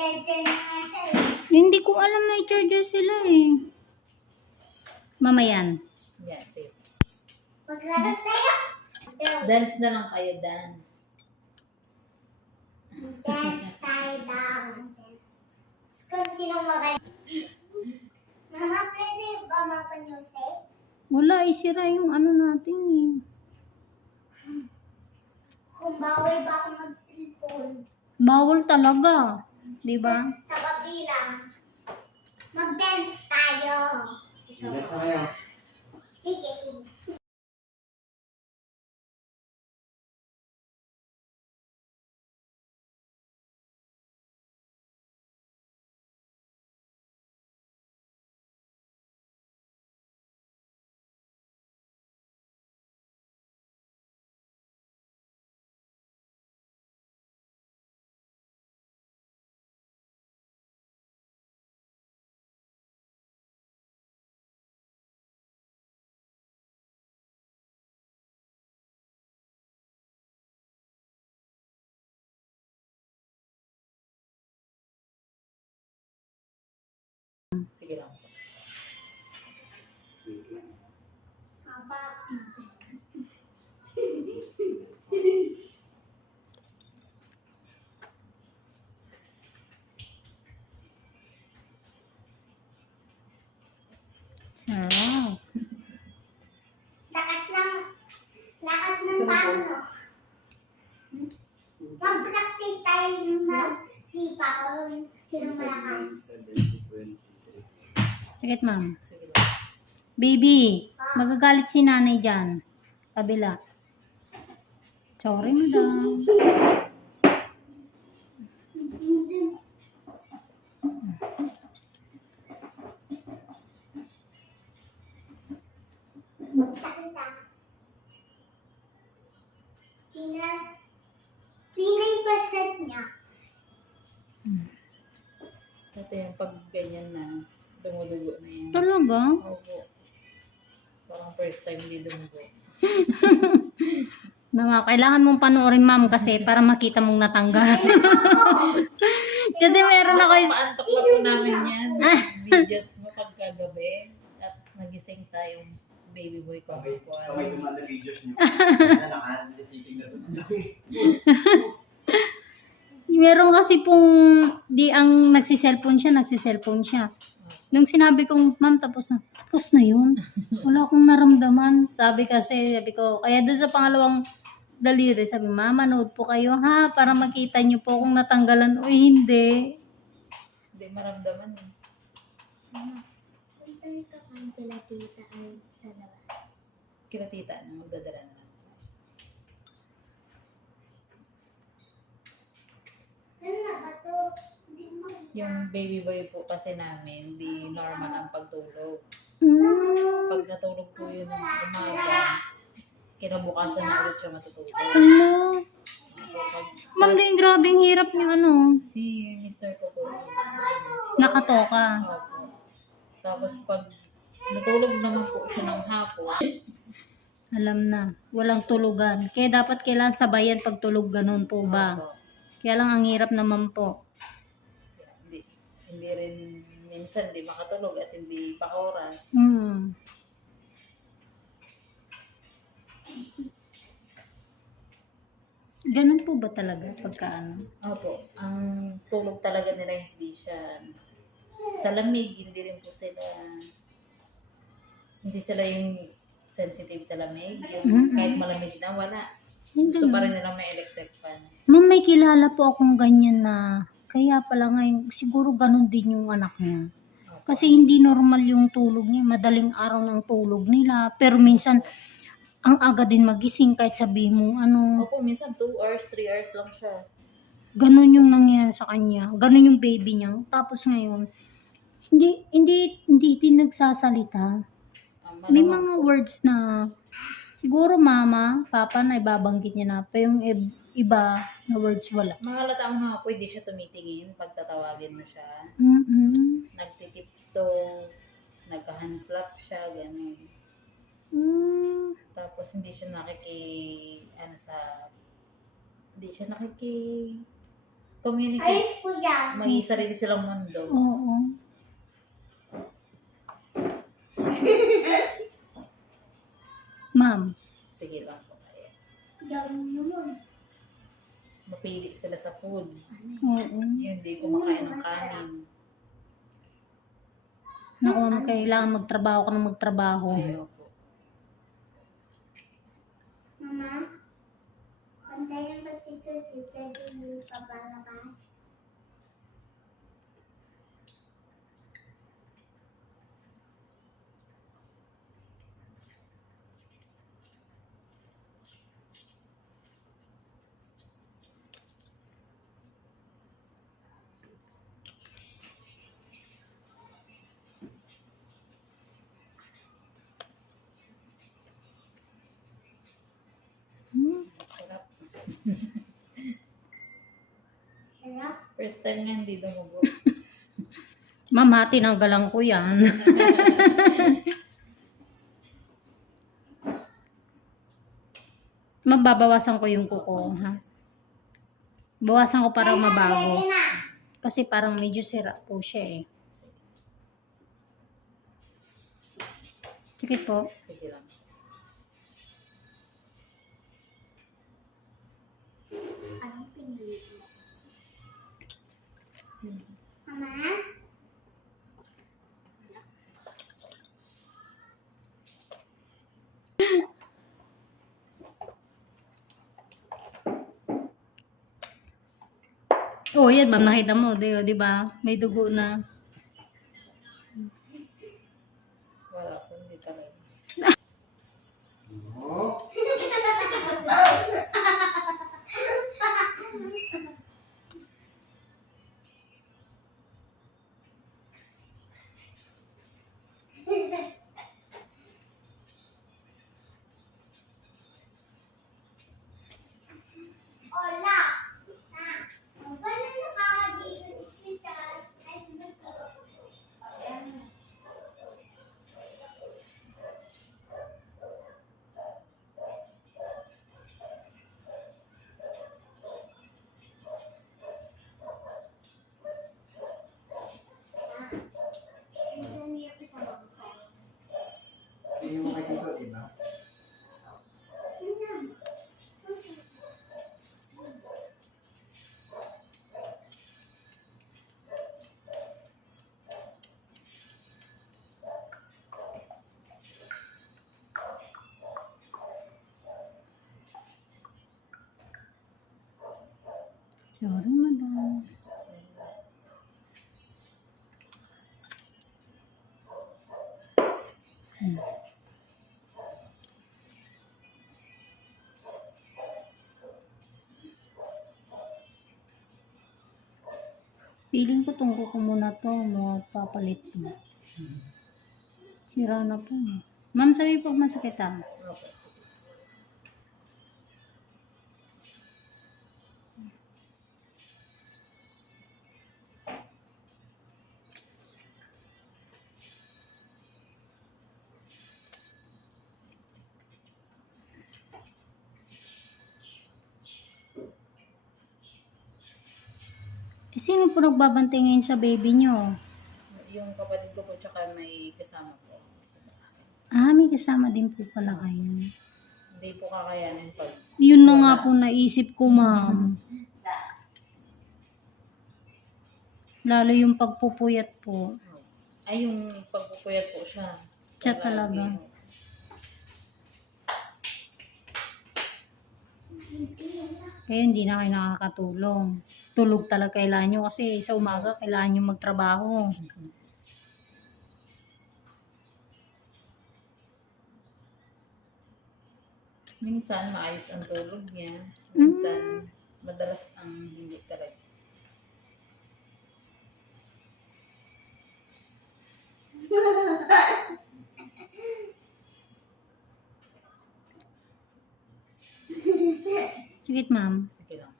charger na nga siya eh. Hindi ko alam may charger sila eh. Mamayan. Yan, safe. Maglaro tayo. Dance na lang kayo, dance. Dance tayo down. Kung sino magaling. Mama, pwede ba mapanyusay? Wala, isira yung ano natin eh. Kung bawal ba ako mag-cellphone? Bawal talaga. Diba? Sa gabi lang. Mag-dance tayo. Dance tayo. Sige, sige. Sige lang. Aba. Sarap. Lakas ng Sino po? paano, no? Mag-practice tayo mag-sipa kung sino malakas. 23. Sige, ma'am. Sige lang. Baby, magagalit si nanay dyan. Kabila. Sorry, madam. Sakita. 39% niya. Ito yung pag ganyan na, dumudugo na yan. Talaga? Opo. Parang first time hindi dumugo. Mga kailangan mong panoorin, ma'am, kasi para makita mong natanggal. Kasi meron ako Paantok na po namin yan. Videos mo pagkagabi. At nagising tayong baby boy ko. Kamay naman na videos niyo. Nalakan, titignan naman. Meron kasi pong ang nagsiselfone siya. Nung sinabi kong, ma'am, tapos na yun. Wala akong naramdaman. Sabi ko, kaya doon sa pangalawang daliri, sabi, mama, manood po kayo, ha? Para makita niyo po kung natanggalan o hindi. Hindi maramdaman eh. Ito ka kang kila tita ay sa labas. Kila tita na magdadala na. Ano na ba to? Hindi mo Yung baby boy po kasi namin, di normal ang pagtulog. Mm. Pag natulog po yun ng umaga, kinabukasan na ulit siya matutulog. Ano? Pag, Ma'am, din grabing hirap yung ano. si Mr. ko po, Nakatoka. opo. Tapos pag natulog naman po siya ng hapon, Alam na. Walang tulugan. Kaya kailangan sabayan pag tulog, ganun po ba? opo, Kaya lang ang hirap naman po. hindi rin minsan di makatulog at hindi pa oras. Hmm. Ganun po ba talaga pagka ano? Opo, ang tulog talaga nila hindi siya sa lamig, hindi rin po sila, hindi sila yung sensitive sa lamig, yung kahit malamig na wala. Hindi. Gusto pa rin nila may electric fan. Ma'am, may kilala po akong ganyan na kaya pala ngayon, siguro ganun din yung anak niya. Kasi hindi normal yung tulog niya, madaling araw ng tulog nila. Pero minsan, ang aga din magising kahit sabihin mong ano, Opo, minsan 2 hours, 3 hours lang siya. ganun yung nangyari sa kanya. Ganun yung baby niya. Tapos ngayon, hindi din nagsasalita. May mga words na siguro mama, papa na ibabanggit niya na, pero yung iba na words wala. Mahalata mo na po, hindi siya tumitingin pag tatawagin mo siya. Mm-mm. Nagtitiptoe, nagka-hand flap siya, gano'n. Mm. Tapos hindi siya nakiki Communicate. Ayos po yan. May sarili silang mundo. Oo. Ma'am. Sige lang po. Ayan. Yan naman. Mapili sila sa food. Oo. Yung hindi kumakain ng kanin. Naku, ma'am, kailangan magtrabaho ka na magtrabaho. Ayaw po. Mama, pantayan ba si Chuchi? Pwede niyo papalabas? Sarap. Sarap. First time nga hindi dumugo. Ma'am, ha, tinanggalan ko yan. Mababawasan ko yung kuko, ha? Bawasan ko para mabago. Pwede na. Kasi parang medyo sira po siya eh. Sige po. Sige lang. Anong pinili mo? Mama? Oh, yan ma'am, nakita mo, di ba? May dugo na. Wala po, hindi talaga. Oh, Hola. Paano nakakadito ni Tita? Ay, dito. Ayan. Ito niya pa sa bangkay. yung mga dito, di ba? Ayan. Sorry, madam. Feeling ko tungko ko muna to, magpapalit to. Sira na po. Ma'am, sabi pag masakit ah. Okay. Eh, sino po nagbabantay ngayon sa baby nyo? Yung kapatid ko po tsaka may kasama po. Ah, may kasama din po pala kayo. Hindi po kakayanin pag Yun na nga po naisip ko, ma'am. Lalo yung pagpupuyat po. ay yung pagpupuyat po siya. Siya talaga. Kaya hindi na kayo nakakatulong. Tulog talaga kailangan nyo kasi sa umaga kailangan nyo magtrabaho. Minsan maayos ang tulog niya. Minsan madalas ang hindi talaga. Sige, ma'am. Sige lang.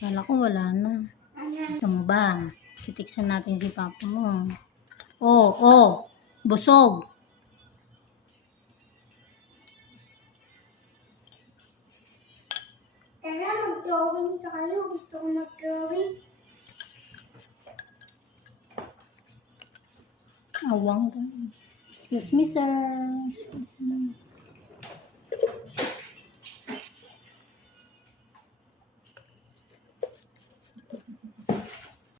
Kala ko wala na. Ito mo ba? Titiksan natin si papa mo. Oh, oh. Busog. Tara, mag-drawing tayo. Gusto ko mag-drawing. Awang. Excuse me, sir. Excuse me.